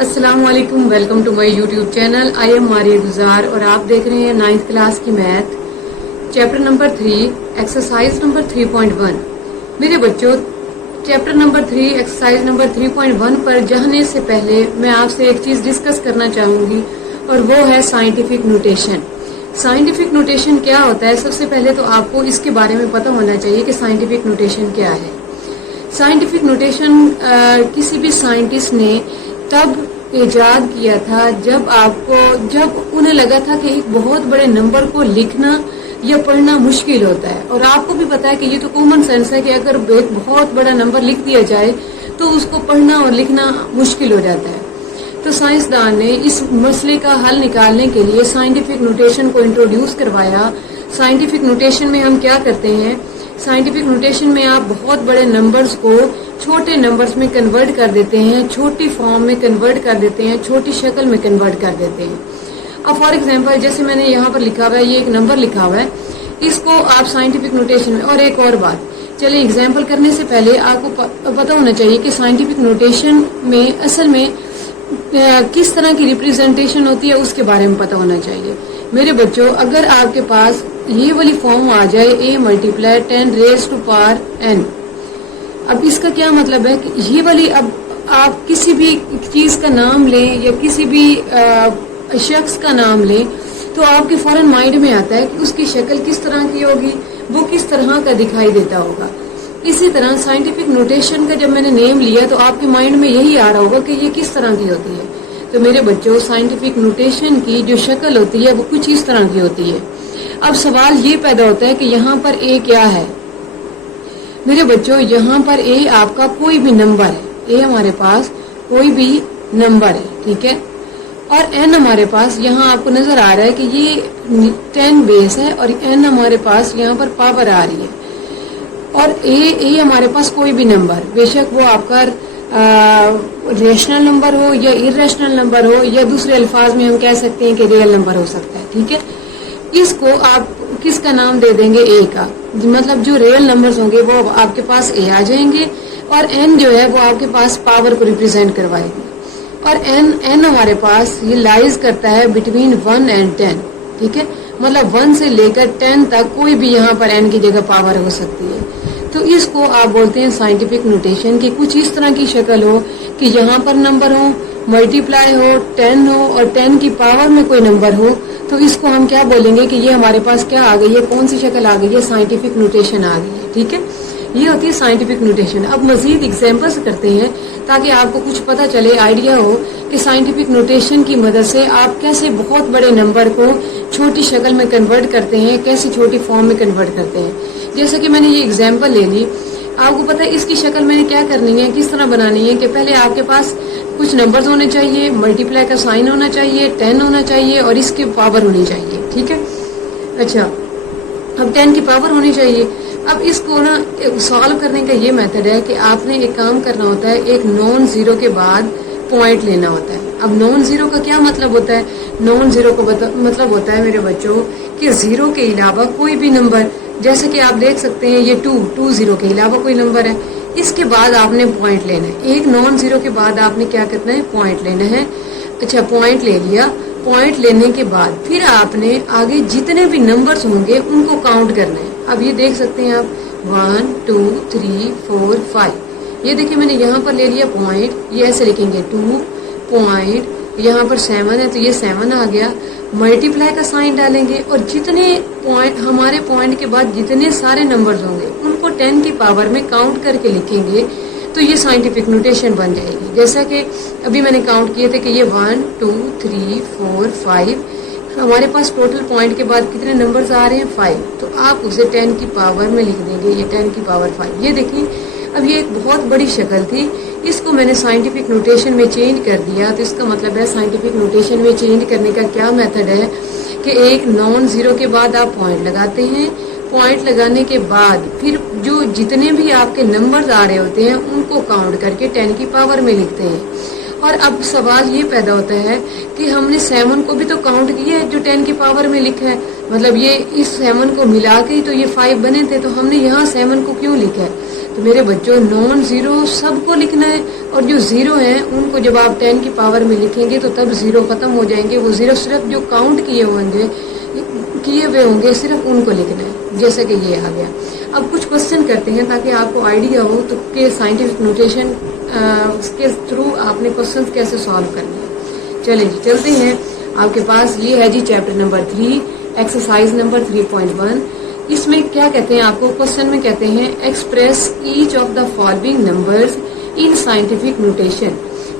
السلام علیکم، welcome to my YouTube channel. I am Maria Guzar اور آپ دیکھ رہے ہیں 9th کلاس کی math chapter number 3 exercise number 3.1. میرے بچوں، چیپٹر نمبر 3 ایکسرسائز نمبر 3.1 پر جانے سے پہلے میں آپ سے ایک چیز ڈسکس کرنا چاہوں گی اور وہ ہے سائنٹیفک نوٹیشن. سائنٹیفک نوٹیشن کیا ہوتا ہے؟ سب سے پہلے تو آپ کو اس کے بارے میں پتہ ہونا چاہیے کہ سائنٹیفک نوٹیشن کیا ہے. سائنٹیفک نوٹیشن کسی بھی سائنٹسٹ نے تب ایجاد کیا تھا جب انہیں لگا تھا کہ ایک بہت بڑے نمبر کو لکھنا یا پڑھنا مشکل ہوتا ہے. اور آپ کو بھی پتا ہے کہ یہ تو کامن سینس ہے کہ اگر ایک بہت بڑا نمبر لکھ دیا جائے تو اس کو پڑھنا اور لکھنا مشکل ہو جاتا ہے. تو سائنسدان نے اس مسئلے کا حل نکالنے کے لیے سائنٹیفک نوٹیشن کو انٹروڈیوس کروایا. سائنٹیفک نوٹیشن میں ہم کیا کرتے ہیں؟ سائنٹیفک نوٹیشن میں آپ بہت بڑے نمبرز کو چھوٹے نمبرز میں کنورٹ کر دیتے ہیں، چھوٹی فارم میں کنورٹ کر دیتے ہیں، چھوٹی شکل میں کنورٹ کر دیتے ہیں. اب فار ایگزامپل جیسے میں نے یہاں پر لکھا ہوا ہے، یہ ایک نمبر لکھا ہوا ہے، اس کو آپ سائنٹیفک نوٹیشن میں. اور ایک اور بات، چلے ایگزامپل کرنے سے پہلے آپ کو پتہ ہونا چاہیے کہ سائنٹیفک نوٹیشن میں اصل میں کس طرح کی ریپریزنٹیشن ہوتی ہے اس کے بارے میں پتہ ہونا چاہیے. میرے بچوں، اگر آپ کے پاس یہ والی فارم آ جائے a multiply 10 raise to power n، اب اس کا کیا مطلب ہے کہ یہ والی، اب آپ کسی بھی چیز کا نام لیں یا کسی بھی شخص کا نام لیں تو آپ کے فوراً مائنڈ میں آتا ہے کہ اس کی شکل کس طرح کی ہوگی، وہ کس طرح کا دکھائی دیتا ہوگا. اسی طرح سائنٹیفک نوٹیشن کا جب میں نے نیم لیا تو آپ کے مائنڈ میں یہی آ رہا ہوگا کہ یہ کس طرح کی ہوتی ہے. تو میرے بچوں، سائنٹیفک نوٹیشن کی جو شکل ہوتی ہے وہ کچھ اس طرح کی ہوتی ہے. اب سوال یہ پیدا ہوتا ہے کہ یہاں پر اے کیا ہے؟ میرے بچوں، یہاں پر اے آپ کا کوئی بھی نمبر ہے. اے ہمارے پاس کوئی بھی نمبر ہے، ٹھیک ہے. اور n ہمارے پاس یہاں آپ کو نظر آ رہا ہے کہ یہ 10 بیس ہے اور n ہمارے پاس یہاں پر پاور آ رہی ہے. اور اے ہمارے پاس کوئی بھی نمبر، بے شک وہ آپ کا ریشنل نمبر ہو یا ارریشنل نمبر ہو، یا دوسرے الفاظ میں ہم کہہ سکتے ہیں کہ ریئل نمبر ہو سکتا ہے، ٹھیک ہے. اس کو آپ کس کا نام دے دیں گے؟ اے کا. مطلب جو ریئل نمبرز ہوں گے وہ آپ کے پاس اے آ جائیں گے، اور n جو ہے وہ آپ کے پاس پاور کو ریپرزینٹ کروائے گی. اور n ہمارے پاس یہ لائز کرتا ہے بٹوین 1 اینڈ 10، ٹھیک ہے. مطلب 1 سے لے کر 10 تک کوئی بھی یہاں پر n کی جگہ پاور ہو سکتی ہے. تو اس کو آپ بولتے ہیں سائنٹیفک نوٹیشن کی کچھ اس طرح کی شکل ہو کہ یہاں پر نمبر ہو، ملٹیپلائی ہو، 10 ہو، اور 10 کی پاور میں کوئی نمبر ہو. تو اس کو ہم کیا بولیں گے کہ یہ ہمارے پاس کیا آ گئی ہے؟ کون سی شکل آ گئی ہے؟ سائنٹیفک نوٹیشن آ گئی ہے، ٹھیک ہے. یہ ہوتی ہے سائنٹیفک نوٹیشن. اب مزید ایگزامپلس کرتے ہیں تاکہ آپ کو کچھ پتہ چلے، آئیڈیا ہو کہ سائنٹیفک نوٹیشن کی مدد سے آپ کیسے بہت بڑے نمبر کو چھوٹی شکل میں کنورٹ کرتے ہیں، کیسے چھوٹی فارم میں کنورٹ کرتے ہیں. جیسا کہ میں نے یہ ایگزامپل لے لی، آپ کو پتہ ہے اس کی شکل میں نے کیا کرنی ہے، کس طرح بنانی ہے کہ پہلے آپ کے پاس کچھ نمبرز ہونے چاہیے، ملٹیپلائی کا سائن ہونا چاہیے، 10 ہونا چاہیے، اور اس کی پاور ہونی چاہیے، ٹھیک ہے. اچھا، اب 10 کی پاور ہونی چاہیے. اب اس کو نا سالو کرنے کا یہ میتھڈ ہے کہ آپ نے ایک کام کرنا ہوتا ہے، ایک نان زیرو کے بعد پوائنٹ لینا ہوتا ہے. اب نان زیرو کا کیا مطلب ہوتا ہے؟ نان زیرو کا مطلب ہوتا ہے میرے بچوں کہ زیرو کے علاوہ کوئی بھی نمبر، جیسے کہ آپ دیکھ سکتے ہیں یہ 2 زیرو کے علاوہ کوئی نمبر ہے، اس کے بعد آپ نے پوائنٹ لینا ہے. ایک نان زیرو کے بعد آپ نے کیا کرنا ہے؟ پوائنٹ لینا ہے. اچھا، پوائنٹ لے لیا. پوائنٹ لینے کے بعد پھر آپ نے آگے جتنے بھی نمبرز ہوں گے ان کو کاؤنٹ کرنا ہے. اب یہ دیکھ سکتے ہیں آپ 1 2 3 4 5. یہ دیکھیں میں نے یہاں پر لے لیا پوائنٹ، یہ ایسے لکھیں گے 2 پوائنٹ، یہاں پر 7 ہے تو یہ 7 آ گیا. ملٹیپلائی کا سائن ڈالیں گے اور جتنے پوائنٹ ہمارے پوائنٹ کے بعد جتنے سارے نمبرز ہوں گے ان کو 10 کی پاور میں کاؤنٹ کر کے لکھیں گے تو یہ سائنٹیفک نوٹیشن بن جائے گی. جیسا کہ ابھی میں نے کاؤنٹ کیے تھے کہ یہ 1 2 3 4 5، ہمارے پاس ٹوٹل پوائنٹ کے بعد کتنے نمبرز آ رہے ہیں؟ 5. تو آپ اسے 10 کی پاور میں لکھ دیں گے، یہ 10 کی پاور 5. یہ دیکھیں، اب یہ ایک بہت بڑی شکل تھی، اس کو میں نے سائنٹیفک نوٹیشن میں چینج کر دیا. تو اس کا مطلب ہے سائنٹیفک نوٹیشن میں چینج کرنے کا کیا میتھڈ ہے کہ ایک نان زیرو کے بعد آپ پوائنٹ لگاتے ہیں. پوائنٹ لگانے کے بعد پھر جو جتنے بھی آپ کے نمبرز آ رہے ہوتے ہیں ان کو کاؤنٹ کر کے 10 کی پاور میں لکھتے ہیں. اور اب سوال یہ پیدا ہوتا ہے کہ ہم نے 7 کو بھی تو کاؤنٹ کیا ہے جو 10 کی پاور میں لکھا ہے، مطلب یہ اس 7 کو ملا کے تو یہ 5 بنے تھے، تو ہم نے یہاں 7 کو کیوں لکھا ہے؟ تو तो मेरे बच्चों नॉन जीरो सबको लिखना है, और जो जीरो हैं उनको जब आप 10 की पावर में लिखेंगे तो तब जीरो खत्म हो जाएंगे। वो जीरो सिर्फ जो काउंट किए हुए होंगे सिर्फ उनको लिखना है, जैसे कि ये आ गया। अब कुछ क्वेश्चन करते हैं ताकि आपको आइडिया हो तो कि साइंटिफिक नोटेशन के थ्रू आपने क्वेश्चन कैसे सॉल्व करने हैं। चलिए जी चलते हैं। आपके पास ये है जी चैप्टर नंबर 3 एक्सरसाइज नंबर 3.1। इसमें क्या कहते हैं, आपको क्वेश्चन में कहते हैं express each of the following numbers in scientific notation.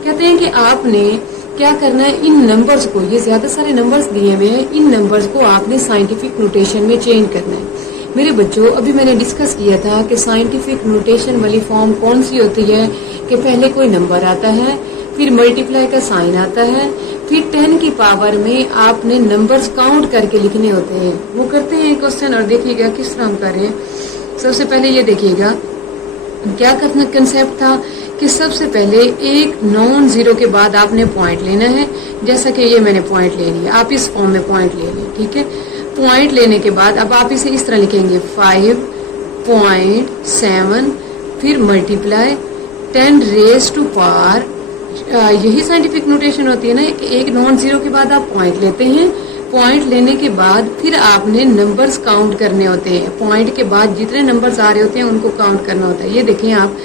कहते हैं कि आपने क्या करना है, इन नंबर्स को, ये ज्यादा सारे नंबर्स दिए हुए हैं, इन नंबर्स को आपने साइंटिफिक नोटेशन में चेंज करना है। मेरे बच्चों अभी मैंने डिस्कस किया था कि साइंटिफिक नोटेशन वाली फॉर्म कौन सी होती है कि पहले कोई नंबर आता है, फिर मल्टीप्लाई का साइन आता है, फिर 10 की पावर में आपने नंबर्स काउंट करके लिखने होते हैं। वो करते हैं क्वेश्चन और देखिएगा किस तरह हम कर रहे हैं। सबसे पहले ये देखिएगा क्या करना कंसेप्ट था कि सबसे पहले एक नॉन जीरो के बाद आपने पॉइंट लेना है। जैसा कि ये मैंने पॉइंट ले लिया, आप इस फॉर्म में पॉइंट ले लें, ठीक है। पॉइंट लेने के बाद अब आप इसे इस तरह लिखेंगे 5.7 फिर मल्टीप्लाई 10 रेज टू पावर। यही साइंटिफिक नोटेशन होती है ना, एक नॉन जीरो के बाद आप पॉइंट लेते हैं, पॉइंट लेने के बाद फिर आपने नंबर्स काउंट करने होते हैं। पॉइंट के बाद जितने नंबर्स आ रहे होते हैं उनको काउंट करना होता है। ये देखें आप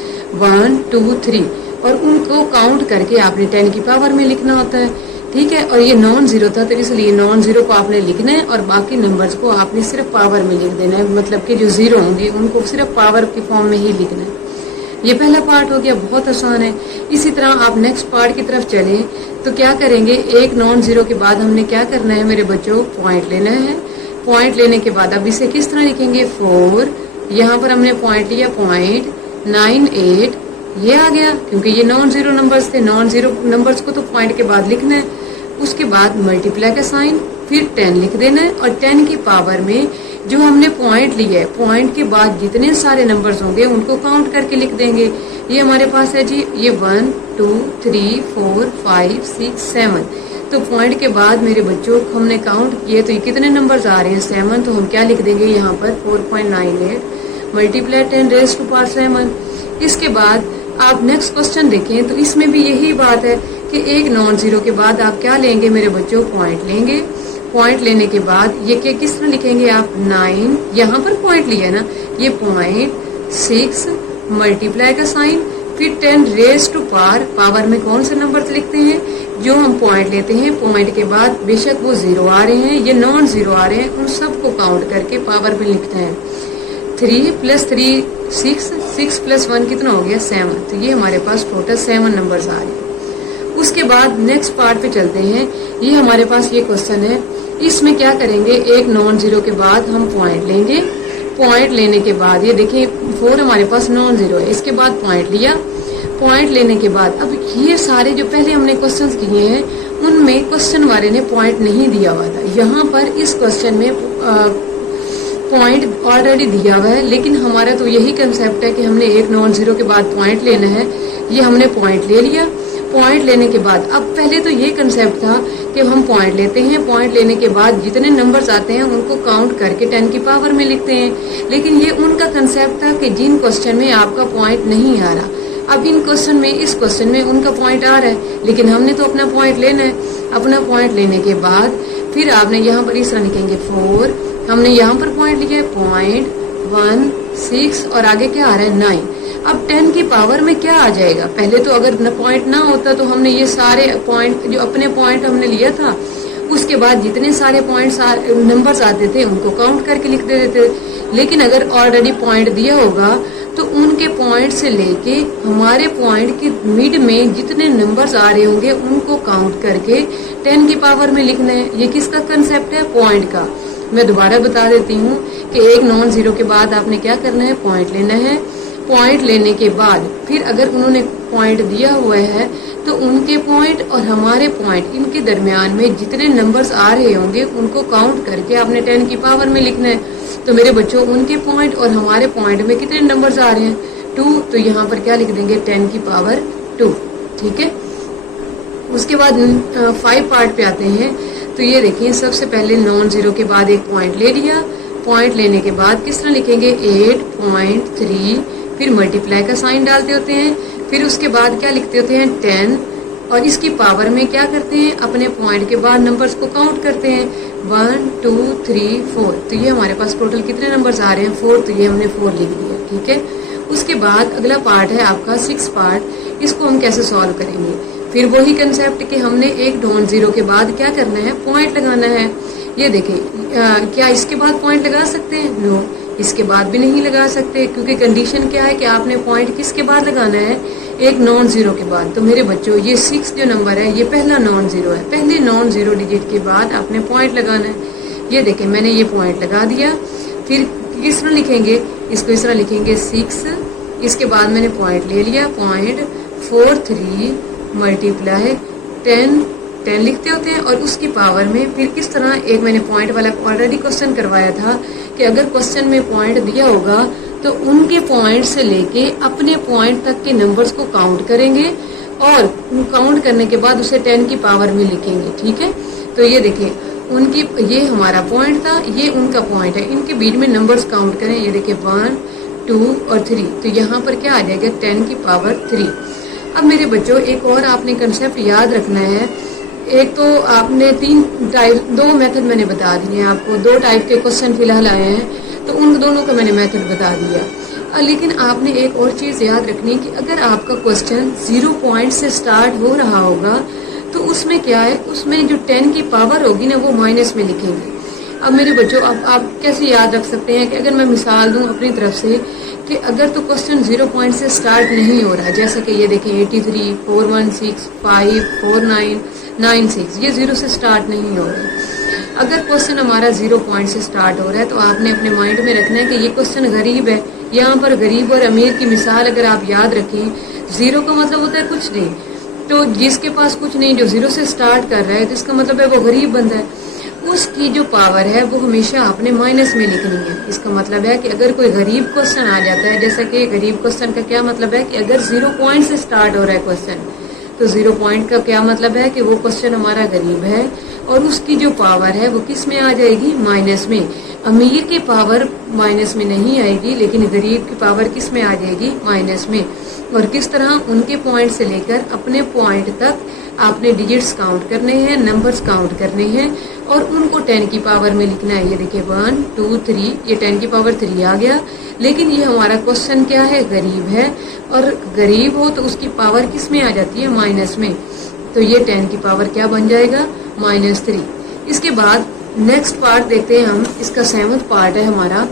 1 2 3 और उनको काउंट करके आपने 10 की पावर में लिखना होता है, ठीक है। और ये नॉन जीरो था तो इसलिए नॉन जीरो को आपने लिखना है और बाकी नंबर्स को आपने सिर्फ पावर में लिख देना है, मतलब कि जो जीरो होंगे उनको सिर्फ पावर की फॉर्म में ही लिखना है। ये पहला पार्ट हो गया, बहुत आसान है। इसी तरह आप नेक्स्ट पार्ट की तरफ चलें तो क्या करेंगे, एक नॉन जीरो के बाद हमने क्या करना है मेरे बच्चों, पॉइंट लेना है। पॉइंट लेने के बाद अब इसे किस तरह लिखेंगे, 4, यहाँ पर हमने पॉइंट लिया 0.98, ये आ गया क्योंकि ये नॉन जीरो नंबर्स थे। नॉन जीरो नंबर्स को तो पॉइंट के बाद लिखना है। उसके बाद मल्टीप्लाई का साइन, फिर 10 लिख देना है और 10 की पावर में जो हमने पॉइंट लिया है, पॉइंट के बाद जितने सारे नंबर्स होंगे उनको काउंट करके लिख देंगे। ये हमारे पास है जी, ये 1 2 3 4 5 6 7। तो पॉइंट के बाद मेरे बच्चों हमने काउंट किए तो ये कितने नंबर्स आ रहे हैं, 7। तो हम क्या लिख देंगे यहाँ पर 4.98 मल्टीप्लाई 10 रेज टू पावर 7। इसके बाद आप नेक्स्ट क्वेश्चन देखें तो इसमें भी यही बात है कि एक नॉन जीरो के बाद आप क्या लेंगे मेरे बच्चों, पॉइंट लेंगे। पॉइंट लेने के बाद ये क्या किस तरह लिखेंगे आप, 9, यहाँ पर पॉइंट लिया ना, ये 0.6 मल्टीप्लाई का साइन, फिर 10 रेज टू पावर में कौन से नंबर लिखते हैं, जो हम पॉइंट लेते हैं। पॉइंट के बाद बेशक वो जीरो आ रहे हैं, ये नॉन जीरो आ रहे हैं, उन सबको काउंट करके पावर में लिखते हैं। 3 + 3 6, 6 + 1 कितना हो गया, 7। तो ये हमारे पास टोटल 7 नंबर्स आ रहे हैं। उसके बाद नेक्स्ट पार्ट पे चलते हैं। ये हमारे पास ये क्वेश्चन है, इसमें क्या करेंगे, एक नॉन जीरो के बाद हम पॉइंट लेंगे। पॉइंट लेने के बाद ये देखिए 4 हमारे पास नॉन जीरो है, इसके बाद पॉइंट लिया। पॉइंट लेने के बाद अब ये सारे जो पहले हमने क्वेश्चंस किए हैं उनमें क्वेश्चन वाले ने पॉइंट नहीं दिया हुआ था। यहाँ पर इस क्वेश्चन में पॉइंट ऑलरेडी दिया हुआ है, लेकिन हमारा तो यही कंसेप्ट है कि हमने एक नॉन जीरो के बाद पॉइंट लेना है। ये हमने पॉइंट ले लिया। पॉइंट लेने के बाद अब पहले तो ये कंसेप्ट था कि हम पॉइंट लेते हैं, पॉइंट लेने के बाद जितने नंबर्स आते हैं उनको काउंट करके 10 की पावर में लिखते हैं। लेकिन ये उनका कंसेप्ट था कि जिन क्वेश्चन में आपका पॉइंट नहीं आ रहा, अब इन क्वेश्चन में, इस क्वेश्चन में उनका पॉइंट आ रहा है, लेकिन हमने तो अपना पॉइंट लेना है। अपना पॉइंट लेने के बाद फिर आपने यहाँ पर इस तरह लिखेंगे 4, हमने यहाँ पर पॉइंट लिया है 0.16 और आगे क्या आ रहा है 9। अब 10 की पावर में क्या आ जाएगा, पहले तो अगर पॉइंट ना होता तो हमने ये सारे पॉइंट जो अपने पॉइंट हमने लिया था उसके बाद जितने सारे पॉइंट्स नंबर्स आते थे उनको काउंट करके लिख देते थे। लेकिन अगर ऑलरेडी पॉइंट दिया होगा तो उनके पॉइंट से लेके हमारे पॉइंट के मिड में जितने नंबर्स आ रहे होंगे उनको काउंट करके 10 की पावर में लिखना है। ये किसका कंसेप्ट है, पॉइंट का। मैं दोबारा बता देती हूँ कि एक नॉन जीरो के बाद आपने क्या करना है, पॉइंट लेना है। पॉइंट लेने के बाद फिर अगर उन्होंने पॉइंट दिया हुआ है तो उनके पॉइंट और हमारे पॉइंट इनके दरमियान में जितने नंबर्स आ रहे होंगे उनको काउंट करके आपने 10 की पावर में लिखना है। तो मेरे बच्चों उनके पॉइंट और हमारे पॉइंट में कितने नंबर्स आ रहे हैं, 2। तो यहाँ पर क्या लिख देंगे, 10 की पावर 2, ठीक है। उसके बाद 5 पार्ट पे आते हैं। तो ये देखिए सबसे पहले नॉन जीरो के बाद एक पॉइंट ले लिया। पॉइंट लेने के बाद किस तरह लिखेंगे, 8.3 फिर मल्टीप्लाई का साइन डालते होते हैं, फिर उसके बाद क्या लिखते होते हैं 10, और इसकी पावर में क्या करते हैं अपने पॉइंट के बाद नंबर्स को काउंट करते हैं 1 2 3 4। तो ये हमारे पास टोटल कितने नंबर्स आ रहे हैं 4, तो ये हमने 4 लिख दिया। ठीक है, उसके बाद अगला पार्ट है आपका 6 पार्ट। इसको हम कैसे सॉल्व करेंगे, फिर वही कंसेप्ट कि हमने एक नॉन जीरो के बाद क्या करना है, पॉइंट लगाना है। ये देखिए क्या इसके बाद पॉइंट लगा सकते हैं, नो, इसके बाद भी नहीं लगा सकते, क्योंकि कंडीशन क्या है कि आपने पॉइंट किसके बाद लगाना है, एक नॉन जीरो के बाद। तो मेरे बच्चों ये 6 जो नंबर है ये पहला नॉन जीरो है, पहले नॉन जीरो डिजिट के बाद आपने पॉइंट लगाना है। ये देखें मैंने ये पॉइंट लगा दिया, फिर किस तरह लिखेंगे, इसको इस तरह लिखेंगे 6, इसके बाद मैंने पॉइंट ले लिया, पॉइंट 43 मल्टीप्लाई 10 लिखते होते हैं, और उसकी पावर में फिर किस तरह, एक मैंने पॉइंट वाला ऑलरेडी क्वेश्चन करवाया था कि अगर क्वेश्चन में पॉइंट दिया होगा तो उनके पॉइंट से लेके अपने पॉइंट तक के नंबर्स को काउंट करेंगे, और काउंट करने के बाद उसे 10 की पावर में लिखेंगे। ठीक है, तो ये देखिए उनकी, ये हमारा पॉइंट था, ये उनका पॉइंट है, इनके बीच में नंबर्स काउंट करें। ये देखिए 1 2 और 3, तो यहाँ पर क्या आ जाएगा 10 की पावर 3। अब मेरे बच्चों एक और आपने कंसेप्ट याद रखना है, एक तो आपने दो मेथड मैंने बता दिए हैं आपको, 2 टाइप के क्वेश्चन फिलहाल आए हैं, तो उन दोनों का मैंने मेथड बता दिया। लेकिन आपने एक और चीज याद रखनी कि अगर आपका क्वेश्चन 0 पॉइंट से स्टार्ट हो रहा होगा तो उसमें क्या है, उसमें जो 10 की पावर होगी ना वो माइनस में लिखेंगे। अब मेरे बच्चों अब आप कैसे याद रख सकते हैं कि अगर मैं मिसाल दूं अपनी तरफ से कि अगर तो क्वेश्चन 0 पॉइंट से स्टार्ट नहीं हो रहा है, जैसे कि ये देखें 83 416 5 49 96, ये 0 से स्टार्ट नहीं हो रहा। अगर क्वेश्चन हमारा 0 पॉइंट से स्टार्ट हो रहा है तो आपने अपने माइंड में रखना है कि ये क्वेश्चन गरीब है। यहाँ पर गरीब और अमीर की मिसाल अगर आप याद रखें, 0 का मतलब होता है कुछ नहीं, तो जिसके पास कुछ नहीं जो 0 से स्टार्ट कर रहा है तो इसका मतलब है वो गरीब बंदा है, उसकी जो पावर है वो हमेशा आपने माइनस में लिखनी है। इसका मतलब है कि अगर कोई गरीब क्वेश्चन आ जाता है, जैसा कि गरीब क्वेश्चन का क्या मतलब है कि अगर 0 पॉइंट से स्टार्ट हो रहा है क्वेश्चन, तो 0 पॉइंट का क्या मतलब है कि वो क्वेश्चन हमारा गरीब है और उसकी जो पावर है वो किस में आ जाएगी, माइनस में। अमीर की पावर माइनस में नहीं आएगी, लेकिन गरीब की पावर किस में आ जाएगी, माइनस में। और किस तरह, उनके पॉइंट से लेकर अपने पॉइंट तक आपने डिजिट्स काउंट करने हैं, नंबर्स काउंट करने हैं और उनको 10 की पावर में लिखना है। ये देखिए 1 2 3, ये 10 की पावर 3 आ गया, लेकिन ये हमारा क्वेश्चन क्या है, गरीब है, और गरीब हो तो उसकी पावर किस में आ जाती है, माइनस में। तो ये 10 की पावर क्या बन जाएगा, -3। इसके बाद नेक्स्ट पार्ट देखते हैं हम, इसका 7th पार्ट है हमारा,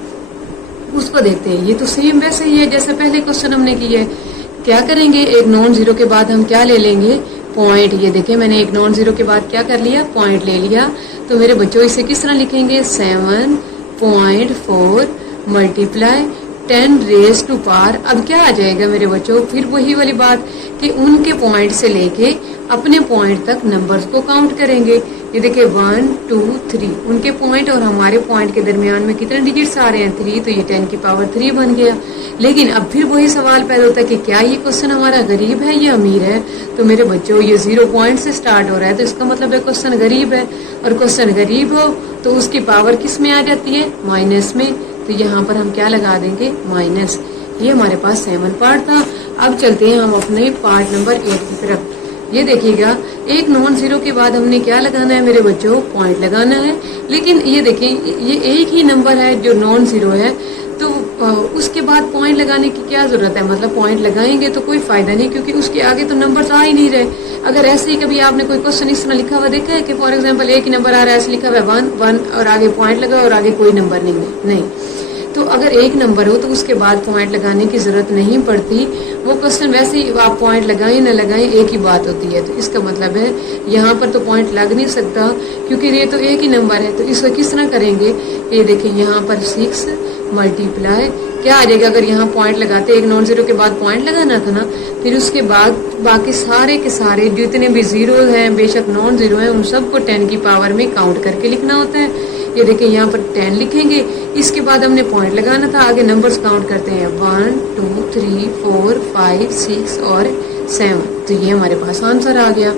उसको देखते हैं। ये तो सेम वैसे ही है जैसे पहले क्वेश्चन हमने किया है। क्या करेंगे, एक नॉन जीरो के बाद हम क्या ले लेंगे, पॉइंट। ये देखें मैंने एक नॉन जीरो के बाद क्या कर लिया, पॉइंट ले लिया। तो मेरे बच्चों इसे किस तरह लिखेंगे, 7.4 मल्टीप्लाई 10 रेज टू पावर। अब क्या आ जाएगा मेरे बच्चों, फिर वही वाली बात कि उनके पॉइंट से लेके अपने पॉइंट तक नंबर्स को काउंट करेंगे। ये देखिए 1 2 3, उनके पॉइंट और हमारे पॉइंट के दरमियान में कितने डिजिट्स आ रहे हैं, 3, तो ये 10 की पावर 3 बन गया। लेकिन अब फिर वही सवाल पैदा होता है कि क्या ये क्वेश्चन हमारा गरीब है या अमीर है। तो मेरे बच्चों ये 0 पॉइंट से स्टार्ट हो रहा है, तो इसका मतलब है क्वेश्चन गरीब है, और क्वेश्चन गरीब हो तो उसकी पावर किस में आ जाती है, माइनस में। तो यहाँ पर हम क्या लगा देंगे, माइनस। ये हमारे पास 7 पार्ट था। अब चलते हैं हम अपने पार्ट नंबर 8 की तरफ। ये देखिएगा, एक नॉन जीरो के बाद हमने क्या लगाना है मेरे बच्चों, पॉइंट लगाना है। लेकिन ये देखें, ये एक ही नंबर है जो नॉन जीरो है, तो उसके बाद पॉइंट लगाने की क्या जरूरत है, मतलब पॉइंट लगाएंगे तो कोई फायदा नहीं, क्योंकि उसके आगे तो नंबर्स आ ही नहीं रहे। अगर ऐसे ही कभी आपने कोई क्वेश्चन इस तरह लिखा हुआ देखा है कि फॉर एग्जाम्पल एक ही नंबर आ रहा है, ऐसे लिखा हुआ है 1 1 और आगे पॉइंट लगा और आगे कोई नंबर नहीं। तो अगर एक नंबर हो तो उसके बाद पॉइंट लगाने की जरूरत नहीं पड़ती। वो क्वेश्चन वैसे ही आप पॉइंट लगाएं न लगाएं एक ही बात होती है। तो इसका मतलब है यहाँ पर तो पॉइंट लग नहीं सकता, क्योंकि ये तो एक ही नंबर है। तो इसको किस तरह करेंगे, ये देखिए यहाँ पर 6 मल्टीप्लाई क्या आ जाएगा, अगर यहाँ पॉइंट लगाते, एक नॉन जीरो के बाद पॉइंट लगाना था ना, फिर उसके बाद बाकी सारे के सारे जितने भी जीरो हैं, बेशक नॉन जीरो हैं, उन सबको 10 की पावर में काउंट करके लिखना होता है। ये देखिए यहाँ पर 10 लिखेंगे, इसके बाद हमने पॉइंट लगाना था, आगे नंबर्स काउंट करते हैं 1 2 3 4 5 6 और 7। तो ये हमारे पास आंसर आ गया।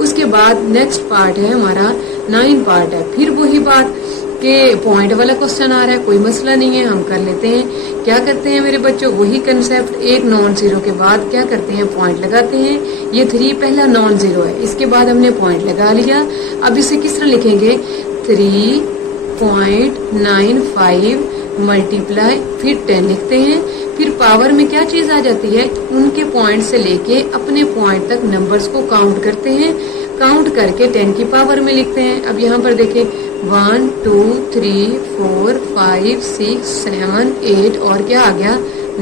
उसके बाद नेक्स्ट पार्ट है हमारा 9 पार्ट है। फिर वही बात کہ پوائنٹ والا کوشچن آ رہا ہے، کوئی مسئلہ نہیں ہے، ہم کر لیتے ہیں۔ کیا کرتے ہیں میرے بچوں، وہی کنسیپٹ، ایک نان زیرو کے بعد کیا کرتے ہیں، پوائنٹ لگاتے ہیں۔ یہ 3 پہلا نان زیرو ہے، اس کے بعد ہم نے پوائنٹ لگا لیا۔ اب اسے کس طرح لکھیں گے، 3.95 ملٹیپلائی پھر 10 لکھتے ہیں۔ پھر پاور میں کیا چیز آ جاتی ہے، ان کے پوائنٹ سے لے کے اپنے پوائنٹ تک نمبرز کو کاؤنٹ کرتے ہیں، کاؤنٹ کر کے 10 کی پاور میں لکھتے ہیں۔ اب یہاں پر دیکھیں 1 2 3 4 5 6 7 8 اور کیا آ گیا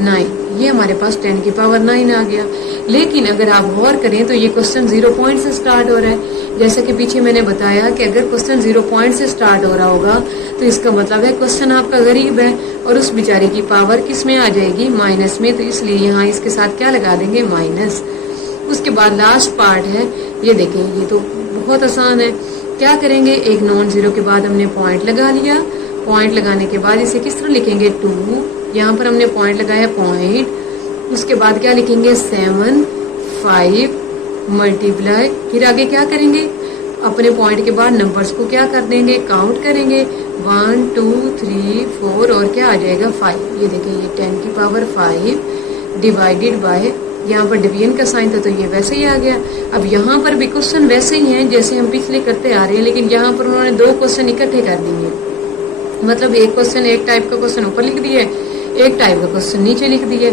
9، یہ ہمارے پاس 10 کی پاور 9 آ گیا۔ لیکن اگر آپ غور کریں تو یہ کوشچن 0 پوائنٹ سے سٹارٹ ہو رہا ہے، جیسا کہ پیچھے میں نے بتایا کہ اگر کوشچن 0 پوائنٹ سے سٹارٹ ہو رہا ہوگا تو اس کا مطلب ہے کوشچن آپ کا غریب ہے اور اس بیچارے کی پاور کس میں آ جائے گی، مائنس میں، تو اس لیے یہاں اس کے ساتھ کیا لگا دیں گے، مائنس۔ اس کے بعد لاسٹ پارٹ ہے، یہ دیکھیں یہ تو بہت آسان ہے۔ کیا کریں گے، ایک نان زیرو کے بعد ہم نے پوائنٹ لگا لیا، پوائنٹ لگانے کے بعد اسے کس طرح لکھیں گے، 2، یہاں پر ہم نے پوائنٹ لگایا پوائنٹ، اس کے بعد کیا لکھیں گے 7 5 ملٹیپلائی، پھر آگے کیا کریں گے، اپنے پوائنٹ کے بعد نمبرز کو کیا کر دیں گے، کاؤنٹ کریں گے، 1 2 3 4 اور کیا آ جائے گا 5۔ یہ دیکھیں یہ 10 کی پاور 5 ڈیوائیڈیڈ بائی، یہاں پر ڈویژن کا سائن تھا تو یہ ویسے ہی آ گیا۔ اب یہاں پر بھی کوشچن ویسے ہی ہیں جیسے ہم پچھلے کرتے آ رہے ہیں، لیکن یہاں پر انہوں نے 2 کوشچن اکٹھے کر دیے، مطلب ایک کوشچن ایک ٹائپ کا کوشچن اوپر لکھ دیا ہے، ایک ٹائپ کا کوشچن نیچے لکھ دیا ہے۔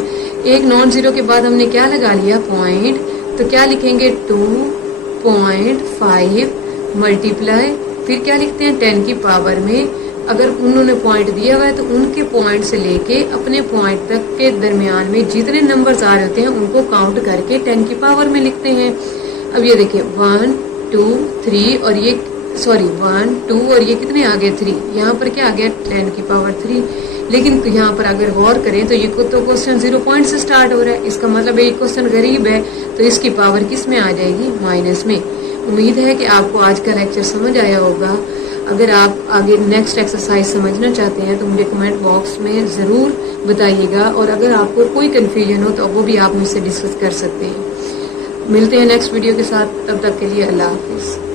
ایک نان زیرو کے بعد ہم نے کیا لگا لیا، پوائنٹ، تو کیا لکھیں گے 2.5 ملٹیپلائی، پھر کیا لکھتے ہیں 10 کی پاور میں، اگر انہوں نے پوائنٹ دیا ہوا ہے تو ان کے پوائنٹ سے لے کے اپنے پوائنٹ تک کے درمیان میں جتنے نمبرز آ رہے ہوتے ہیں ان کو کاؤنٹ کر کے 10 کی پاور میں لکھتے ہیں۔ اب یہ دیکھیں 1 2 3 اور یہ 1 2 اور یہ کتنے آ گئے 3، یہاں پر کیا آ گیا 10 کی پاور 3۔ لیکن یہاں پر اگر غور کریں تو یہ تو کوشچن 0 پوائنٹ سے سٹارٹ ہو رہا ہے، اس کا مطلب یہ کوشچن غریب ہے تو اس کی پاور کس میں آ جائے گی، مائنس میں۔ امید ہے کہ آپ کو آج کا لیکچر سمجھ آیا ہوگا۔ اگر آپ آگے نیکسٹ ایکسرسائز سمجھنا چاہتے ہیں تو مجھے کمنٹ باکس میں ضرور بتائیے گا، اور اگر آپ کو کوئی کنفیوژن ہو تو وہ بھی آپ مجھ سے ڈسکس کر سکتے ہیں۔ ملتے ہیں نیکسٹ ویڈیو کے ساتھ، تب تک کے لیے اللہ حافظ۔